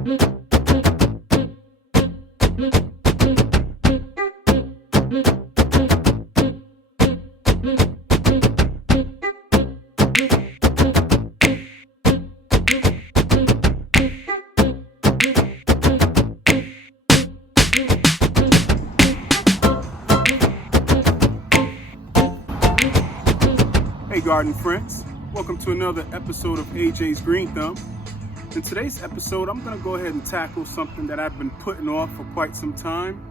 Hey garden friends, welcome to another episode of AJ's Green Thumb. In today's episode, I'm going to go ahead and tackle something that I've been putting off for quite some time,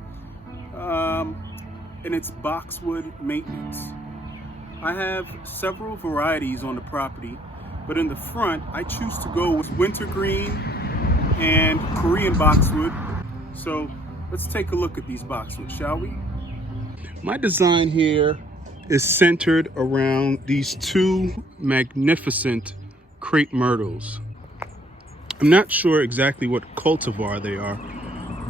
and it's boxwood maintenance. I have several varieties on the property, but in the front, I choose to go with wintergreen and Korean boxwood. So let's take a look at these boxwood, shall we? My design here is centered around these two magnificent crepe myrtles. I'm not sure exactly what cultivar they are,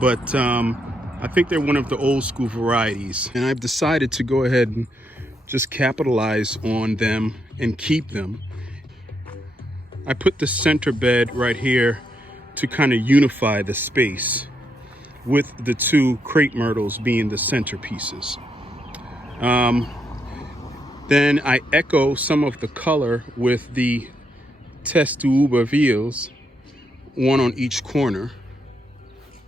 but I think they're one of the old school varieties. And I've decided to go ahead and just capitalize on them and keep them. I put the center bed right here to kind of unify the space, with the two crepe myrtles being the centerpieces. Then I echo some of the color with the Testuubervilles, one on each corner,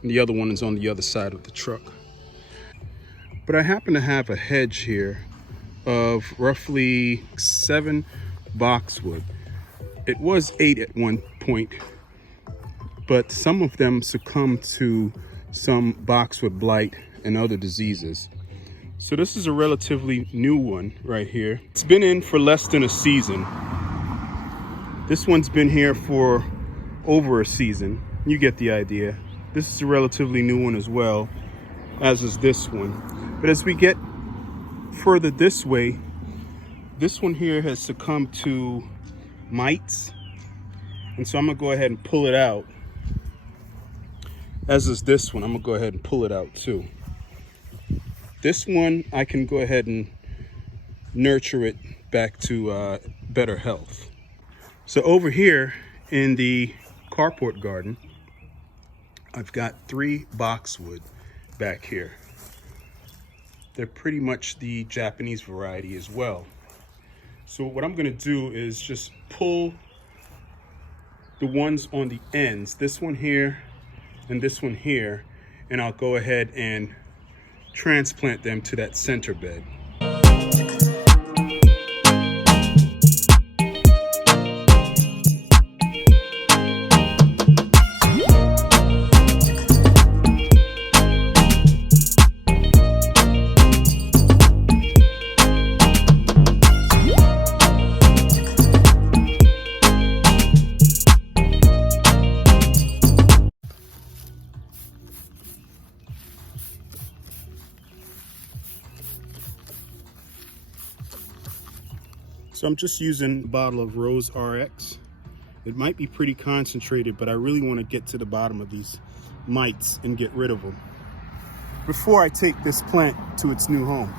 and the other one is on the other side of the truck. But I happen to have a hedge here of roughly 7 boxwood. It was 8 at one point, but some of them succumbed to some boxwood blight and other diseases. So this is a relatively new one right here. It's been in for less than a season. This one's been here for over a season. You get the idea. This is a relatively new one as well, as is this one. But as we get further this way, this one here has succumbed to mites. And so I'm gonna go ahead and pull it out. As is this one, I'm gonna go ahead and pull it out too. This one, I can go ahead and nurture it back to better health. So over here in the carport garden, I've got 3 boxwood back here. They're pretty much the Japanese variety as well. So what I'm gonna do is just pull the ones on the ends, this one here and this one here, and I'll go ahead and transplant them to that center bed. So I'm just using a bottle of Rose RX. It might be pretty concentrated, but I really want to get to the bottom of these mites and get rid of them before I take this plant to its new home.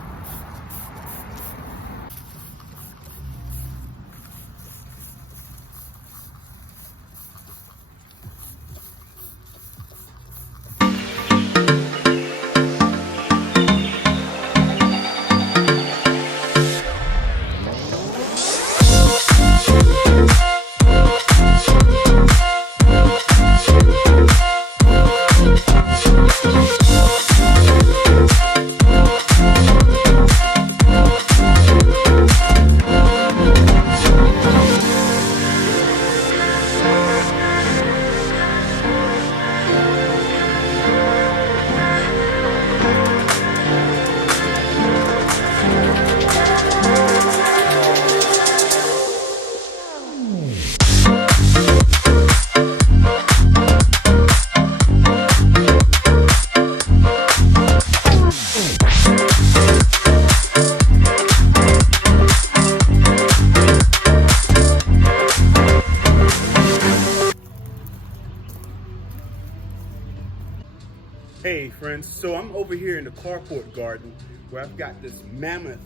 Hey friends, so I'm over here in the carport garden where I've got this mammoth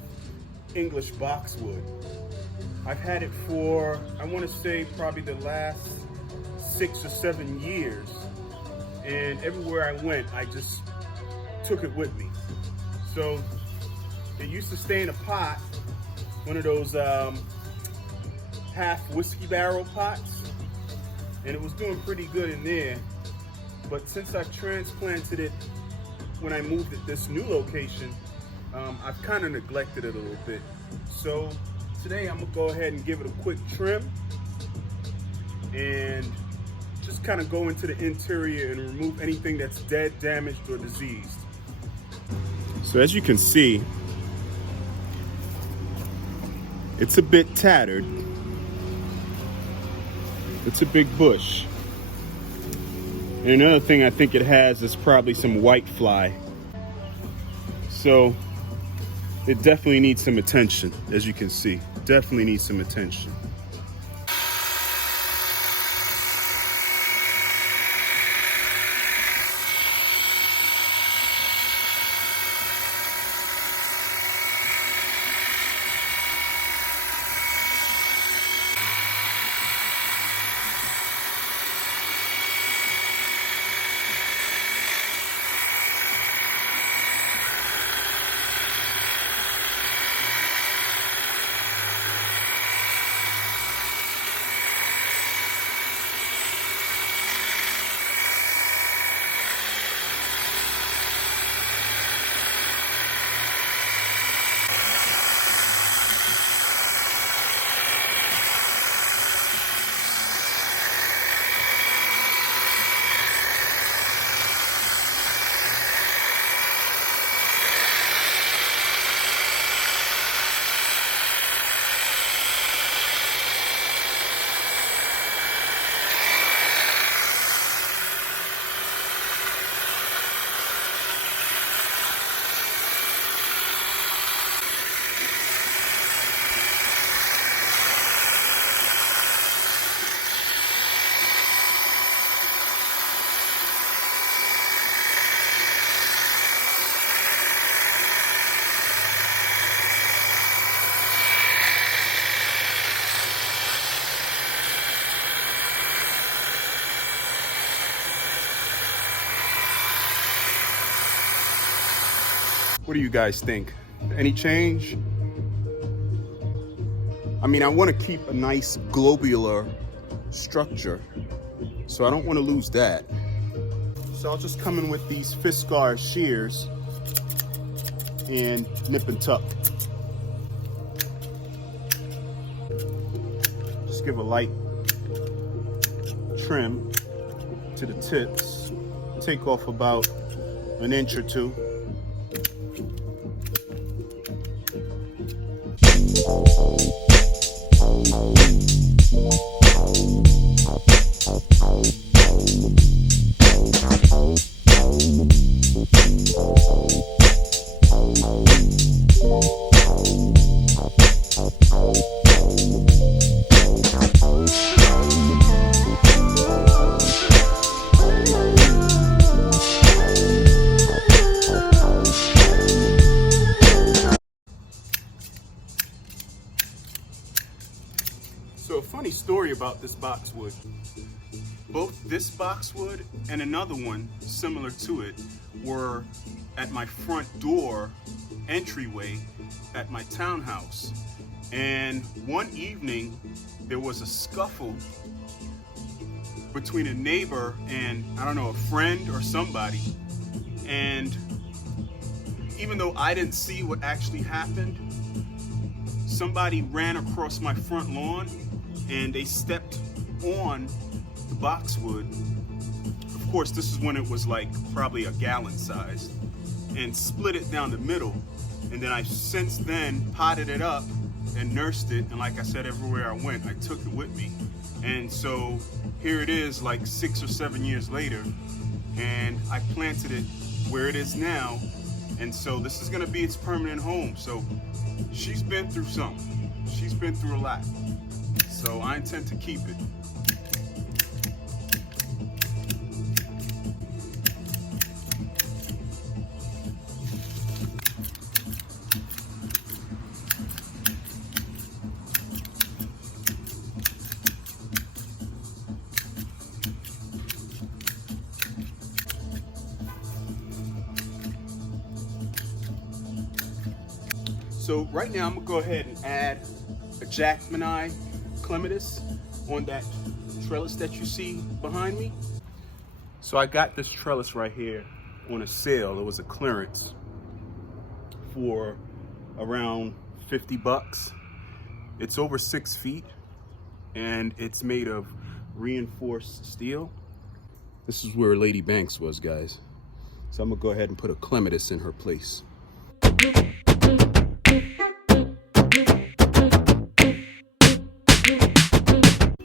English boxwood. I've had it for, I want to say, probably the last 6 or 7 years. and everywhere I went, I just took it with me. So it used to stay in a pot, one of those half whiskey barrel pots, and it was doing pretty good in there. But since I transplanted it when I moved at this new location, I've kind of neglected it a little bit. So today I'm gonna go ahead and give it a quick trim and just kind of go into the interior and remove anything that's dead, damaged, or diseased. So as you can see, it's a bit tattered. It's a big bush. And another thing I think it has is probably some white fly. So it definitely needs some attention, as you can see. Definitely needs some attention. What do you guys think? Any change? I mean, I want to keep a nice globular structure, so I don't want to lose that. So I'll just come in with these Fiskars shears and nip and tuck. Just give a light trim to the tips. Take off about an inch or two. So a funny story about this boxwood. Both this boxwood and another one similar to it were at my front door entryway at my townhouse. And one evening there was a scuffle between a neighbor and, I don't know, a friend or somebody. And even though I didn't see what actually happened, somebody ran across my front lawn and they stepped on the boxwood. Of course, this is when it was like probably a gallon size, and split it down the middle. And then I've since then potted it up and nursed it. And like I said, everywhere I went, I took it with me. And so here it is like 6 or 7 years later, and I planted it where it is now. And so this is gonna be its permanent home. So she's been through something. She's been through a lot. So I intend to keep it. So right now I'm gonna go ahead and add a Jackmanii Clematis on that trellis that you see behind me. So I got this trellis right here on a sale. It was a clearance for around 50 bucks. It's over 6 feet and it's made of reinforced steel. This is where Lady Banks was, guys. So I'm gonna go ahead and put a Clematis in her place.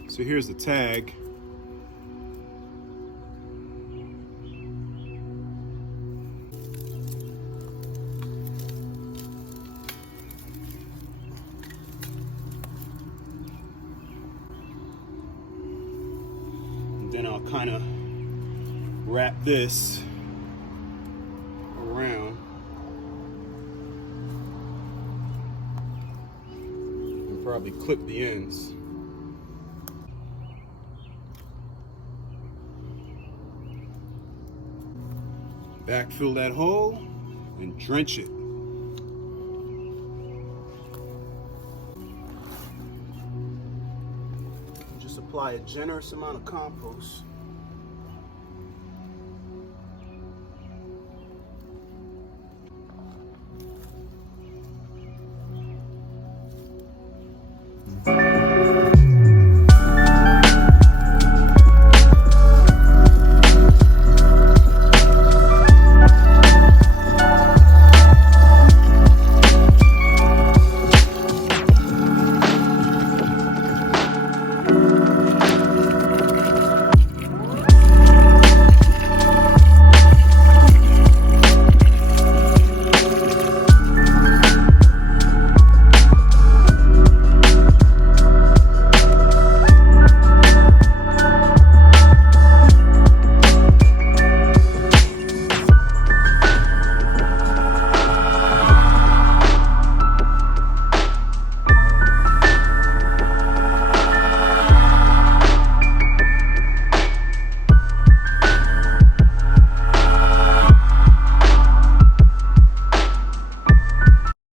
So here's the tag. And then I'll kind of wrap this around and probably clip the ends. Backfill that hole and drench it. Just apply a generous amount of compost.